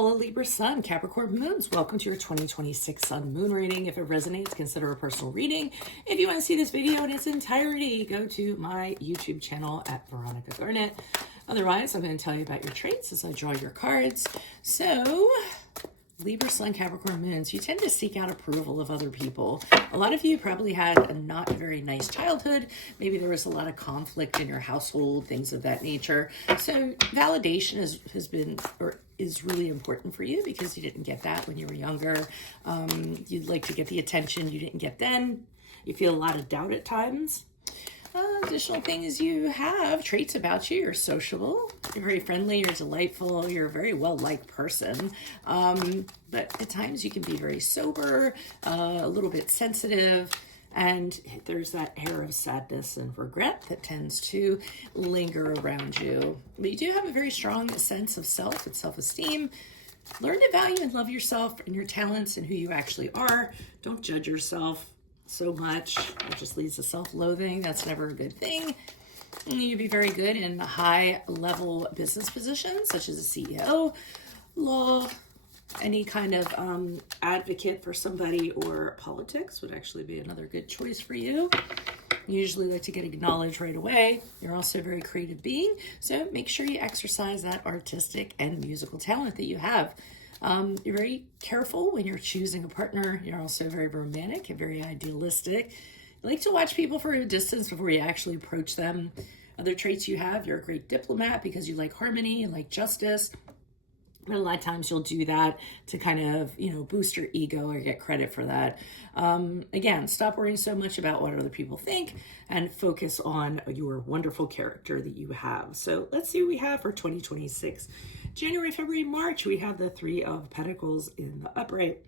all Libra Sun, Capricorn Moons. Welcome to your 2026 Sun Moon reading. If it resonates, consider a personal reading. If you want to see this video in its entirety, go to my YouTube channel at Veronica Garnett. Otherwise, I'm going to tell you about your traits as I draw your cards. So, Libra, Sun, Capricorn, Moons, you tend to seek out approval of other people. A lot of you probably had a not very nice childhood. Maybe there was a lot of conflict in your household, things of that nature. So validation has been, or is really important for you because you didn't get that when you were younger. You'd like to get the attention you didn't get then. You feel a lot of doubt at times. Additional things you have, traits about you, you're sociable, you're very friendly, you're delightful, you're a very well-liked person, but at times you can be very sober, a little bit sensitive, and there's that air of sadness and regret that tends to linger around you. But you do have a very strong sense of self and self-esteem. Learn to value and love yourself and your talents and who you actually are. Don't judge yourself so much. It just leads to self-loathing. That's never a good thing. And you'd be very good in high-level business positions, such as a CEO, law, any kind of advocate for somebody, or politics would actually be another good choice for you. You usually like to get acknowledged right away. You're also a very creative being, so make sure you exercise that artistic and musical talent that you have. You're very careful when you're choosing a partner. You're also very romantic and very idealistic. You like to watch people for a distance before you actually approach them. Other traits you have, you're a great diplomat because you like harmony and like justice. But a lot of times you'll do that to kind of, boost your ego or get credit for that. Again, stop worrying so much about what other people think and focus on your wonderful character that you have. So let's see what we have for 2026. January, February, March, we have the Three of Pentacles in the upright.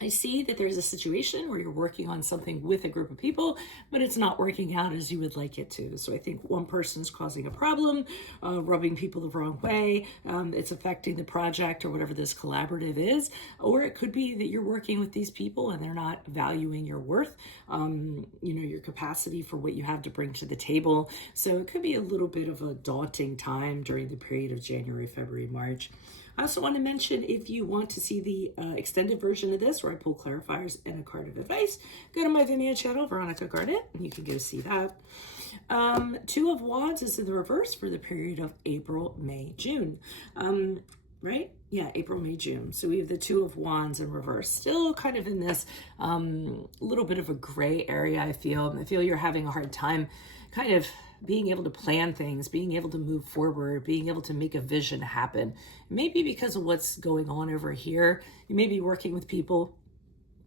I see that there's a situation where you're working on something with a group of people, but it's not working out as you would like it to. So I think one person's causing a problem, rubbing people the wrong way. It's affecting the project or whatever this collaborative is. Or it could be that you're working with these people and they're not valuing your worth, your capacity for what you have to bring to the table. So it could be a little bit of a daunting time during the period of January, February, March. I also want to mention, if you want to see the extended version of this, where I pull clarifiers and a card of advice, go to my Vimeo channel, Veronica Garnett, and you can go see that. Two of Wands is in the reverse for the period of April, May, June. Right? Yeah, April, May, June. So we have the Two of Wands in reverse. Still kind of in this little bit of a gray area, I feel. I feel you're having a hard time kind of being able to plan things, being able to move forward, being able to make a vision happen. Maybe because of what's going on over here, you may be working with people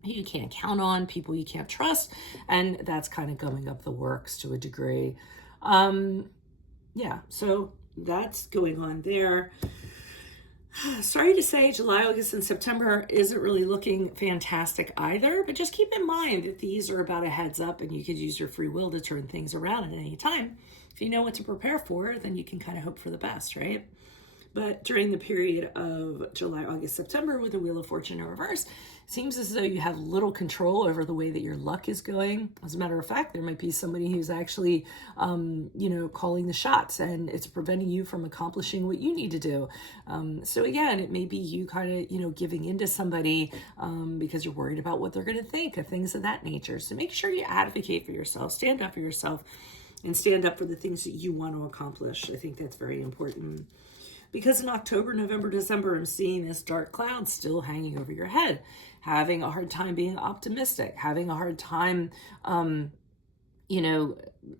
you can't count on, people you can't trust, and that's kind of gumming up the works to a degree. So that's going on there. Sorry to say, July, August, and September isn't really looking fantastic either, but just keep in mind that these are about a heads up and you could use your free will to turn things around at any time. If you know what to prepare for, then you can kind of hope for the best, right? But during the period of July, August, September with the Wheel of Fortune in reverse, it seems as though you have little control over the way that your luck is going. As a matter of fact, there might be somebody who's actually, calling the shots, and it's preventing you from accomplishing what you need to do. So again, it may be you kind of, giving into somebody because you're worried about what they're going to think, of things of that nature. So make sure you advocate for yourself, stand up for yourself, and stand up for the things that you want to accomplish. I think that's very important. Because in October, November, December, I'm seeing this dark cloud still hanging over your head, having a hard time being optimistic, having a hard time,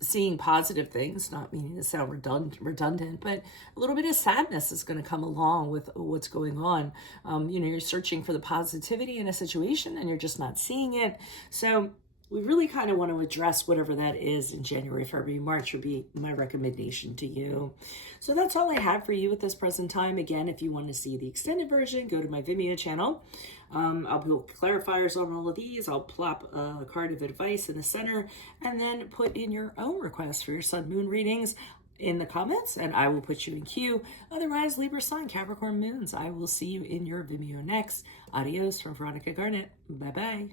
seeing positive things, not meaning to sound redundant, but a little bit of sadness is going to come along with what's going on. You're searching for the positivity in a situation and you're just not seeing it. So we really kind of want to address whatever that is in January, February, March would be my recommendation to you. So that's all I have for you at this present time. Again, if you want to see the extended version, go to my Vimeo channel. I'll put clarifiers on all of these. I'll plop a card of advice in the center and then put in your own request for your Sun Moon readings in the comments, and I will put you in queue. Otherwise, Libra, Sun, Capricorn, Moons, I will see you in your Vimeo next. Adios from Veronica Garnett. Bye-bye.